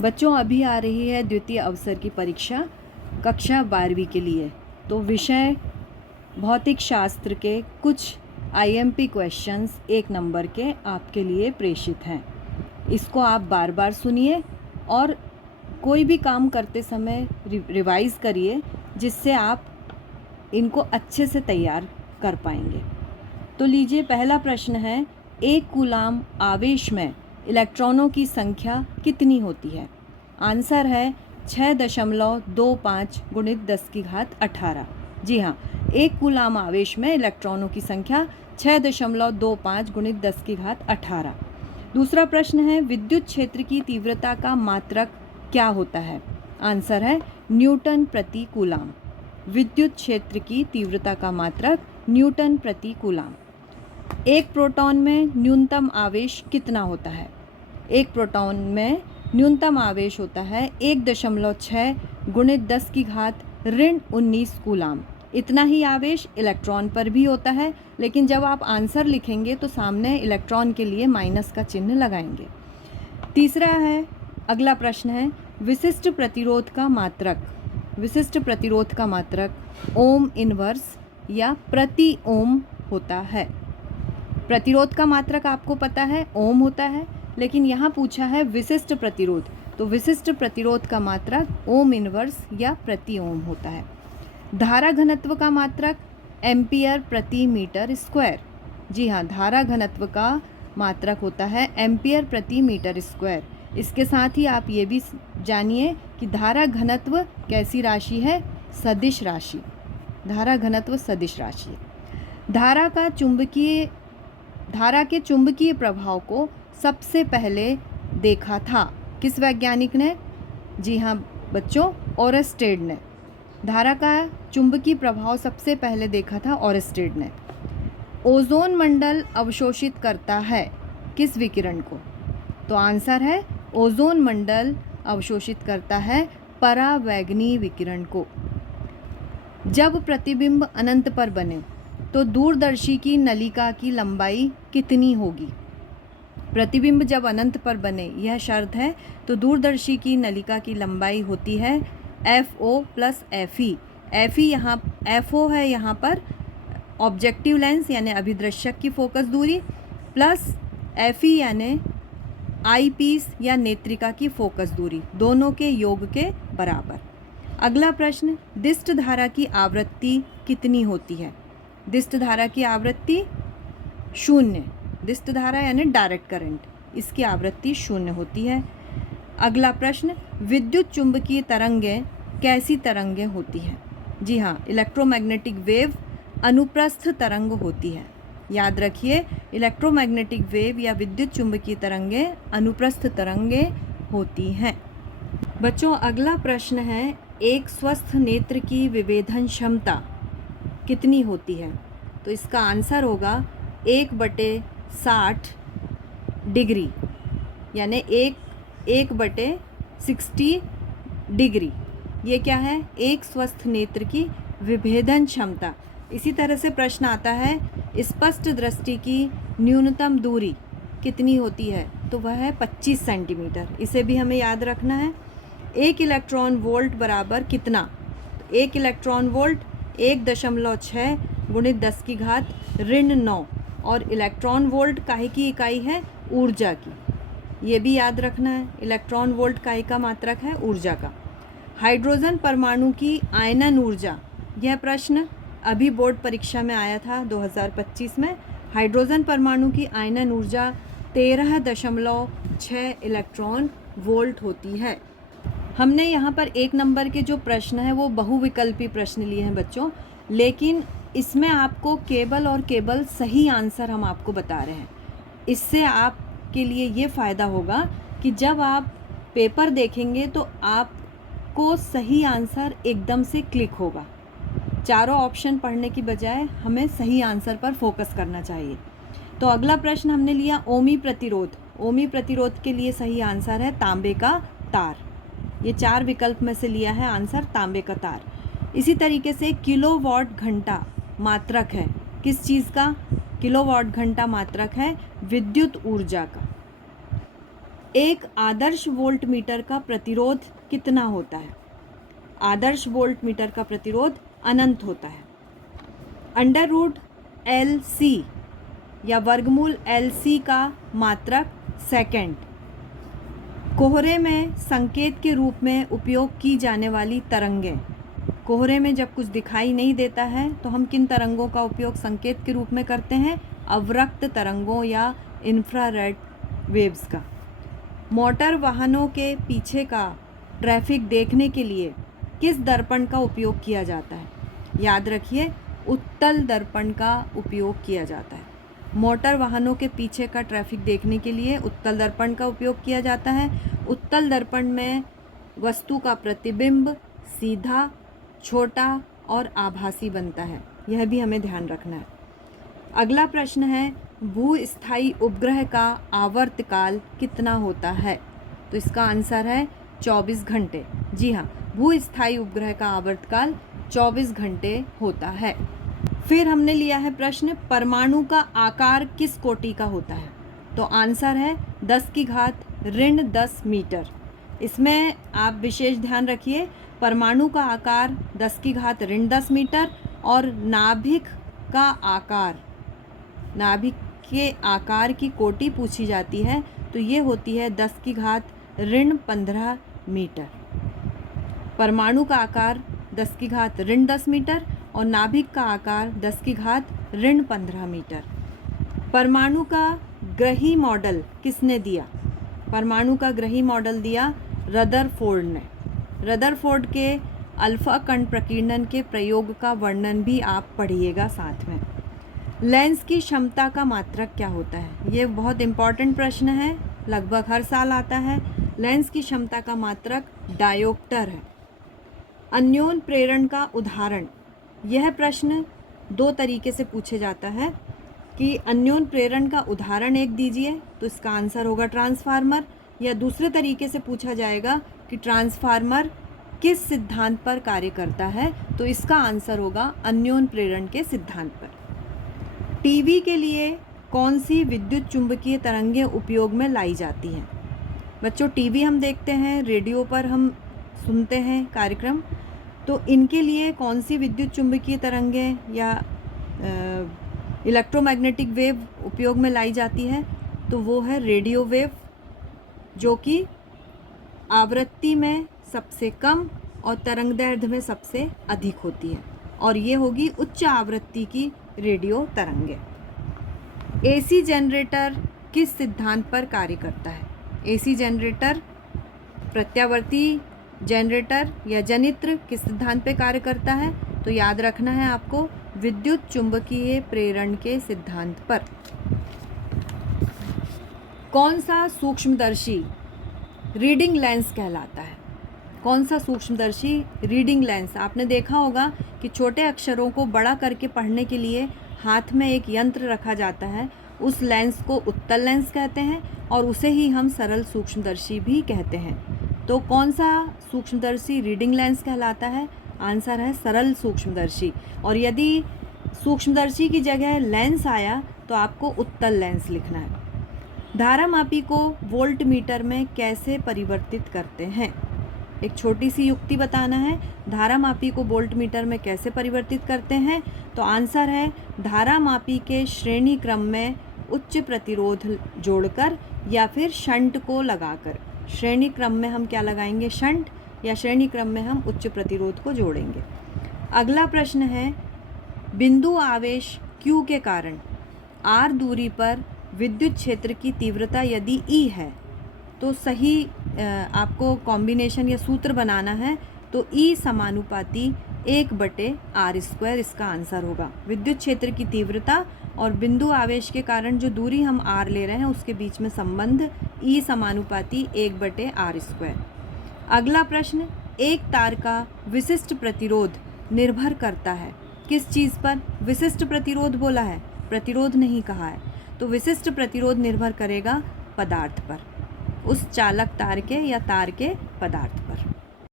बच्चों अभी आ रही है द्वितीय अवसर की परीक्षा कक्षा 12वीं के लिए। तो विषय भौतिक शास्त्र के कुछ आईएमपी क्वेश्चंस 1 नंबर के आपके लिए प्रेषित हैं। इसको आप बार बार सुनिए और कोई भी काम करते समय रिवाइज़ करिए, जिससे आप इनको अच्छे से तैयार कर पाएंगे। तो लीजिए, पहला प्रश्न है, 1 कूलाम आवेश में इलेक्ट्रॉनों की संख्या कितनी होती है? आंसर है 6.25 गुणित 10 की घात 18। जी हाँ, 1 कूलाम आवेश में इलेक्ट्रॉनों की संख्या 6.25 गुणित 10 की घात 18। दूसरा प्रश्न है, विद्युत क्षेत्र की तीव्रता का मात्रक क्या होता है? आंसर है न्यूटन प्रति कूलाम। विद्युत क्षेत्र की तीव्रता का मात्रक न्यूटन प्रति कूलाम। एक प्रोटॉन में न्यूनतम आवेश कितना होता है? एक प्रोटॉन में न्यूनतम आवेश होता है 1.6 गुणित 10 की घात ऋण 19 कूलाम। इतना ही आवेश इलेक्ट्रॉन पर भी होता है, लेकिन जब आप आंसर लिखेंगे तो सामने इलेक्ट्रॉन के लिए माइनस का चिन्ह लगाएंगे। तीसरा है, अगला प्रश्न है, विशिष्ट प्रतिरोध का मात्रक। विशिष्ट प्रतिरोध का मात्रक ओम इनवर्स या प्रति ओम होता है। प्रतिरोध का मात्रक आपको पता है ओम होता है, लेकिन यहाँ पूछा है विशिष्ट प्रतिरोध, तो विशिष्ट प्रतिरोध का मात्रक ओम इनवर्स या प्रति ओम होता है। धारा घनत्व का मात्रक एम्पियर प्रति मीटर स्क्वायर। जी हाँ, धारा घनत्व का मात्रक होता है एम्पियर प्रति मीटर स्क्वायर। इसके साथ ही आप ये भी जानिए कि धारा घनत्व कैसी राशि है? सदिश राशि। धारा घनत्व सदिश राशि है। धारा के चुंबकीय प्रभाव को सबसे पहले देखा था किस वैज्ञानिक ने? जी हाँ बच्चों, ओरेस्टेड ने। धारा का चुंबकीय प्रभाव सबसे पहले देखा था ओरेस्टेड ने। ओजोन मंडल अवशोषित करता है किस विकिरण को? तो आंसर है ओजोन मंडल अवशोषित करता है परावैगनी विकिरण को। जब प्रतिबिंब अनंत पर बने तो दूरदर्शी की नलिका की लंबाई कितनी होगी? प्रतिबिंब जब अनंत पर बने, यह शर्त है, तो दूरदर्शी की नलिका की लंबाई होती है FO प्लस FE। FO है यहाँ पर ऑब्जेक्टिव लेंस यानी अभिदृश्यक की फोकस दूरी, प्लस FE यानी आई पीस या नेत्रिका की फोकस दूरी, दोनों के योग के बराबर। अगला प्रश्न, दिष्ट धारा की आवृत्ति कितनी होती है? दिष्ट धारा की आवृत्ति 0। दिष्ट धारा यानी डायरेक्ट करंट, इसकी आवृत्ति 0 होती है। अगला प्रश्न, विद्युत चुंबकीय तरंगें कैसी तरंगें होती हैं? जी हाँ, इलेक्ट्रोमैग्नेटिक वेव अनुप्रस्थ तरंग होती है। याद रखिए, इलेक्ट्रोमैग्नेटिक वेव या विद्युत चुंबकीय तरंगें अनुप्रस्थ तरंगें होती हैं। बच्चों अगला प्रश्न है, एक स्वस्थ नेत्र की विभेदन क्षमता कितनी होती है? तो इसका आंसर होगा 1/60 डिग्री, यानी 1/60 डिग्री। ये क्या है? एक स्वस्थ नेत्र की विभेदन क्षमता। इसी तरह से प्रश्न आता है, स्पष्ट दृष्टि की न्यूनतम दूरी कितनी होती है? तो वह है 25 सेंटीमीटर। इसे भी हमें याद रखना है। 1 इलेक्ट्रॉन वोल्ट बराबर कितना? 1 इलेक्ट्रॉन वोल्ट 1.6 गुणित 10 की घात ऋण 9, और इलेक्ट्रॉन वोल्ट काहे की इकाई है? ऊर्जा की। ये भी याद रखना है, इलेक्ट्रॉन वोल्ट काहे का मात्रक है? ऊर्जा का। हाइड्रोजन परमाणु की आयनन ऊर्जा, यह प्रश्न अभी बोर्ड परीक्षा में आया था 2025 में। हाइड्रोजन परमाणु की आयनन ऊर्जा 13.6 इलेक्ट्रॉन वोल्ट होती है। हमने यहाँ पर 1 नंबर के जो प्रश्न है वो बहुविकल्पी प्रश्न लिए हैं बच्चों, लेकिन इसमें आपको केवल और केवल सही आंसर हम आपको बता रहे हैं। इससे आपके लिए ये फ़ायदा होगा कि जब आप पेपर देखेंगे तो आपको सही आंसर एकदम से क्लिक होगा। चारों ऑप्शन पढ़ने की बजाय हमें सही आंसर पर फोकस करना चाहिए। तो अगला प्रश्न हमने लिया ओमी प्रतिरोध। ओमी प्रतिरोध के लिए सही आंसर है तांबे का तार। ये 4 विकल्प में से लिया है आंसर तांबे का तार। इसी तरीके से किलोवाट घंटा मात्रक है किस चीज़ का? किलोवाट घंटा मात्रक है विद्युत ऊर्जा का। एक आदर्श वोल्ट मीटर का प्रतिरोध कितना होता है? आदर्श वोल्ट मीटर का प्रतिरोध अनंत होता है। अंडर रूट LC या वर्गमूल LC का मात्रक सेकंड। कोहरे में संकेत के रूप में उपयोग की जाने वाली तरंगें। कोहरे में जब कुछ दिखाई नहीं देता है तो हम किन तरंगों का उपयोग संकेत के रूप में करते हैं? अवरक्त तरंगों या इंफ्रारेड वेव्स का। मोटर वाहनों के पीछे का ट्रैफिक देखने के लिए किस दर्पण का उपयोग किया जाता है? याद रखिए, उत्तल दर्पण का उपयोग किया जाता है। मोटर वाहनों के पीछे का ट्रैफिक देखने के लिए उत्तल दर्पण का उपयोग किया जाता है। उत्तल दर्पण में वस्तु का प्रतिबिंब सीधा, छोटा और आभासी बनता है। यह भी हमें ध्यान रखना है। अगला प्रश्न है, भूस्थायी उपग्रह का आवर्तकाल कितना होता है? तो इसका आंसर है 24 घंटे। जी हाँ, भूस्थायी उपग्रह का आवर्तकाल 24 घंटे होता है। फिर हमने लिया है प्रश्न, परमाणु का आकार किस कोटि का होता है? तो आंसर है 10⁻10 मीटर। इसमें आप विशेष ध्यान रखिए, परमाणु का आकार 10⁻10 मीटर और नाभिक का आकार, नाभिक के आकार की कोटि पूछी जाती है तो ये होती है 10⁻15 मीटर। परमाणु का आकार 10⁻10 मीटर और नाभिक का आकार 10⁻15 मीटर। परमाणु का ग्रही मॉडल किसने दिया? परमाणु का ग्रही मॉडल दिया रदरफोर्ड ने। रदरफोर्ड के अल्फा कण प्रकीर्णन के प्रयोग का वर्णन भी आप पढ़िएगा साथ में। लेंस की क्षमता का मात्रक क्या होता है? ये बहुत इम्पॉर्टेंट प्रश्न है, लगभग हर साल आता है। लेंस की क्षमता का मात्रक डायोप्टर है। अन्योन प्रेरण का उदाहरण, यह प्रश्न दो तरीके से पूछे जाता है कि अन्योन प्रेरण का उदाहरण एक दीजिए, तो इसका आंसर होगा ट्रांसफार्मर। या दूसरे तरीके से पूछा जाएगा कि ट्रांसफार्मर किस सिद्धांत पर कार्य करता है, तो इसका आंसर होगा अन्योन प्रेरण के सिद्धांत पर। टीवी के लिए कौन सी विद्युत चुंबकीय तरंगें उपयोग में लाई जाती हैं? बच्चों, टीवी हम देखते हैं, रेडियो पर हम सुनते हैं कार्यक्रम, तो इनके लिए कौन सी विद्युत चुंबकीय तरंगें या इलेक्ट्रोमैग्नेटिक वेव उपयोग में लाई जाती है? तो वो है रेडियो वेव, जो कि आवृत्ति में सबसे कम और तरंगदैर्घ्य में सबसे अधिक होती है, और ये होगी उच्च आवृत्ति की रेडियो तरंगें। एसी जनरेटर किस सिद्धांत पर कार्य करता है? एसी जनरेटर प्रत्यावर्ती जनरेटर या जनित्र किस सिद्धांत पे कार्य करता है? तो याद रखना है आपको, विद्युत चुंबकीय प्रेरण के सिद्धांत पर। कौन सा सूक्ष्मदर्शी रीडिंग लेंस कहलाता है? कौन सा सूक्ष्मदर्शी रीडिंग लेंस? आपने देखा होगा कि छोटे अक्षरों को बड़ा करके पढ़ने के लिए हाथ में एक यंत्र रखा जाता है, उस लेंस को उत्तल लेंस कहते हैं और उसे ही हम सरल सूक्ष्मदर्शी भी कहते हैं। तो कौन सा सूक्ष्मदर्शी रीडिंग लेंस कहलाता है? आंसर है सरल सूक्ष्मदर्शी। और यदि सूक्ष्मदर्शी की जगह लेंस आया तो आपको उत्तल लेंस लिखना है। धारामापी को वोल्ट मीटर में कैसे परिवर्तित करते हैं? एक छोटी सी युक्ति बताना है, धारामापी को वोल्ट मीटर में कैसे परिवर्तित करते हैं? तो आंसर है धारामापी के श्रेणी क्रम में उच्च प्रतिरोध जोड़कर या फिर शंट को लगाकर। श्रेणी क्रम में हम क्या लगाएंगे? शंट, या श्रेणी क्रम में हम उच्च प्रतिरोध को जोड़ेंगे। अगला प्रश्न है, बिंदु आवेश Q के कारण R दूरी पर विद्युत क्षेत्र की तीव्रता यदि E है, तो सही आपको कॉम्बिनेशन या सूत्र बनाना है, तो E समानुपाती 1/r², इसका आंसर होगा। विद्युत क्षेत्र की तीव्रता और बिंदु आवेश के कारण जो दूरी हम r ले रहे हैं उसके बीच में संबंध E समानुपाती 1/r²। अगला प्रश्न, एक तार का विशिष्ट प्रतिरोध निर्भर करता है किस चीज़ पर? विशिष्ट प्रतिरोध बोला है, प्रतिरोध नहीं कहा है। तो विशिष्ट प्रतिरोध निर्भर करेगा पदार्थ पर, उस चालक तार के या तार के पदार्थ